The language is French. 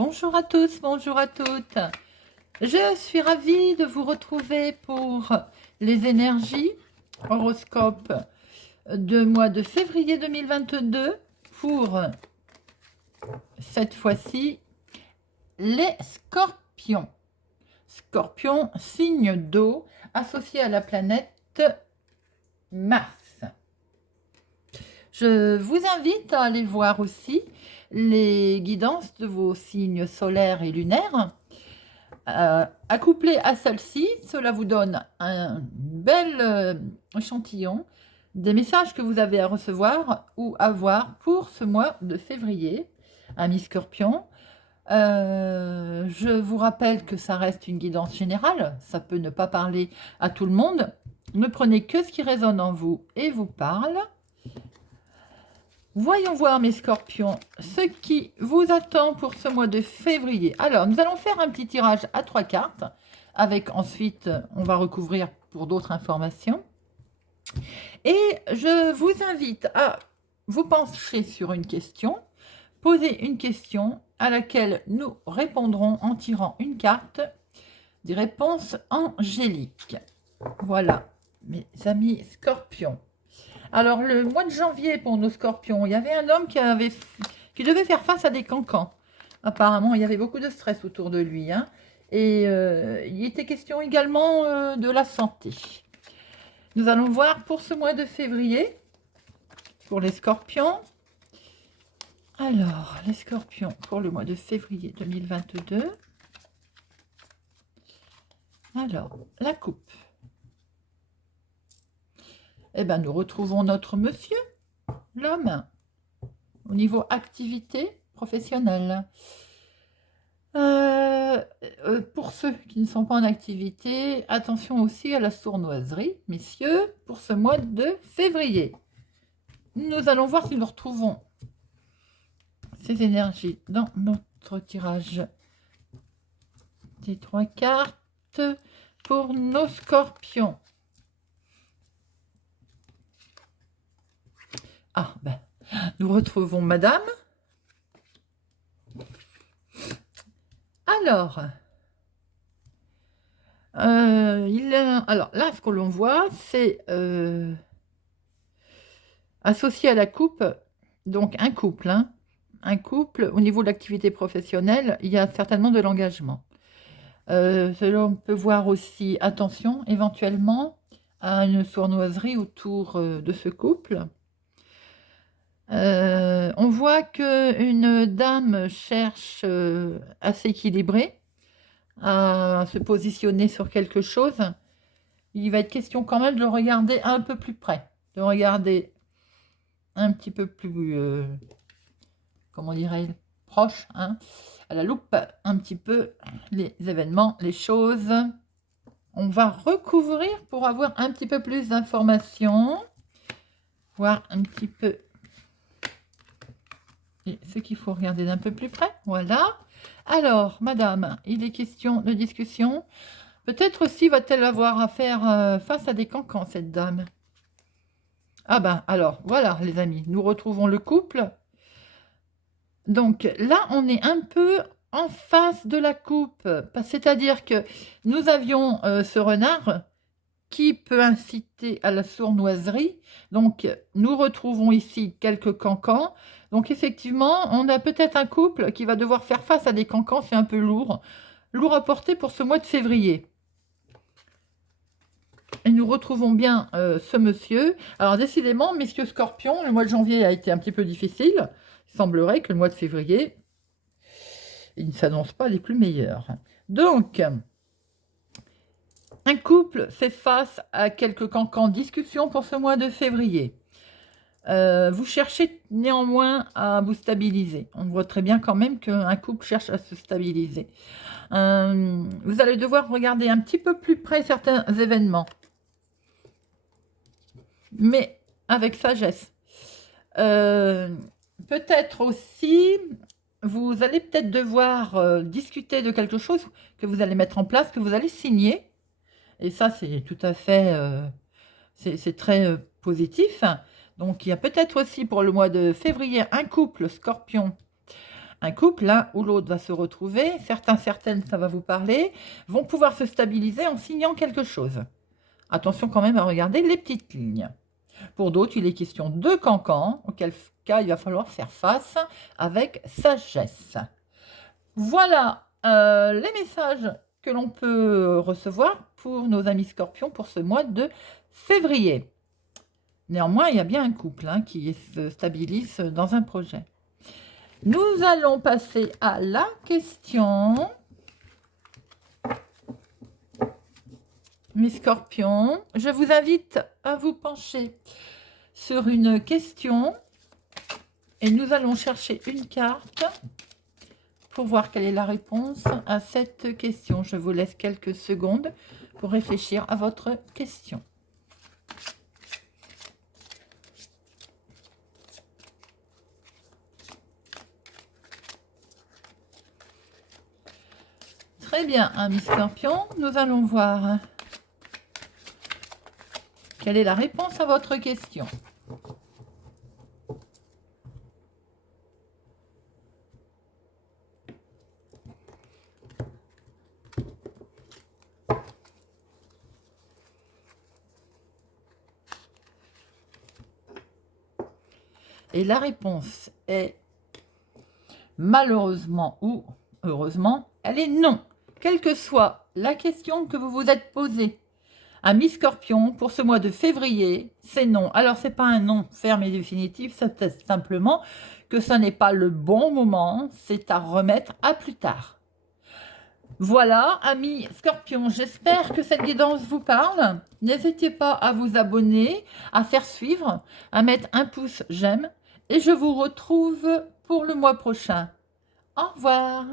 Bonjour à tous, bonjour à toutes. Je suis ravie de vous retrouver pour les énergies horoscope de mois de février 2022 pour cette fois-ci les scorpions. Scorpion, signe d'eau associé à la planète Mars. Je vous invite à aller voir aussi les guidances de vos signes solaires et lunaires. Accouplé à celle-ci, cela vous donne un bel échantillon des messages que vous avez à recevoir ou à voir pour ce mois de février, amis Scorpion. Je vous rappelle que ça reste une guidance générale, ça peut ne pas parler à tout le monde. Ne prenez que ce qui résonne en vous et vous parle. Voyons voir, mes scorpions, ce qui vous attend pour ce mois de février. Alors, nous allons faire un petit tirage à 3 cartes. Avec ensuite, on va recouvrir pour d'autres informations. Et je vous invite à vous pencher sur une question. Poser une question à laquelle nous répondrons en tirant une carte des réponses angéliques. Voilà, mes amis scorpions. Alors, le mois de janvier, pour nos scorpions, il y avait un homme qui devait faire face à des cancans. Apparemment, il y avait beaucoup de stress autour de lui. Et il était question également de la santé. Nous allons voir pour ce mois de février, pour les scorpions. Alors, les scorpions, pour le mois de février 2022. Alors, la coupe. Eh bien, nous retrouvons notre monsieur, l'homme, au niveau activité professionnelle. Pour ceux qui ne sont pas en activité, attention aussi à la sournoiserie, messieurs, pour ce mois de février. Nous allons voir si nous retrouvons ces énergies dans notre tirage des 3 cartes pour nos scorpions. Ah, ben, nous retrouvons madame. Alors, alors là, ce que l'on voit, c'est associé à la coupe, donc un couple. Un couple, au niveau de l'activité professionnelle, il y a certainement de l'engagement. On peut voir aussi, attention, éventuellement, à une sournoiserie autour de ce couple. On voit qu'une dame cherche à s'équilibrer, à se positionner sur quelque chose. Il va être question quand même de le regarder un peu plus près, de regarder un petit peu plus, comment dirais-je, proche, à la loupe, un petit peu les événements, les choses. On va recouvrir pour avoir un petit peu plus d'informations, voir un petit peu ce qu'il faut regarder d'un peu plus près. Voilà. Alors, madame, il est question de discussion. Peut-être aussi va-t-elle avoir à faire face à des cancans, cette dame. Ah ben, alors, voilà, les amis, nous retrouvons le couple. Donc là, on est un peu en face de la coupe. C'est-à-dire que nous avions ce renard qui peut inciter à la sournoiserie. Donc, nous retrouvons ici quelques cancans. Donc, effectivement, on a peut-être un couple qui va devoir faire face à des cancans. C'est un peu lourd. Lourd à porter pour ce mois de février. Et nous retrouvons bien ce monsieur. Alors, décidément, messieurs scorpions, le mois de janvier a été un petit peu difficile. Il semblerait que le mois de février, il ne s'annonce pas les plus meilleurs. Donc, un couple fait face à quelques cancans discussion pour ce mois de février. Vous cherchez néanmoins à vous stabiliser. On voit très bien quand même qu'un couple cherche à se stabiliser. Vous allez devoir regarder un petit peu plus près certains événements, mais avec sagesse. Peut-être aussi, vous allez peut-être devoir discuter de quelque chose que vous allez mettre en place, que vous allez signer. Et ça, c'est tout à fait, c'est très positif. Donc, il y a peut-être aussi pour le mois de février un couple scorpion Un couple, l'un ou l'autre va se retrouver, certains, certaines, ça va vous parler, vont pouvoir se stabiliser en signant quelque chose. Attention quand même à regarder les petites lignes. Pour d'autres, il est question de cancan, auquel cas il va falloir faire face avec sagesse. Voilà les messages que l'on peut recevoir pour nos amis scorpions pour ce mois de février. Néanmoins, il y a bien un couple qui se stabilise dans un projet. Nous allons passer à la question. Mes scorpions, je vous invite à vous pencher sur une question et nous allons chercher une carte pour voir quelle est la réponse à cette question. Je vous laisse quelques secondes pour réfléchir à votre question. Très bien, amis scorpions, nous allons voir quelle est la réponse à votre question. Et la réponse est malheureusement ou heureusement, elle est non. Quelle que soit la question que vous vous êtes posée, amis scorpions, pour ce mois de février, c'est non. Alors, ce n'est pas un non ferme et définitif, c'est simplement que ce n'est pas le bon moment, c'est à remettre à plus tard. Voilà, amis scorpions, j'espère que cette guidance vous parle. N'hésitez pas à vous abonner, à faire suivre, à mettre un pouce j'aime. Et je vous retrouve pour le mois prochain. Au revoir.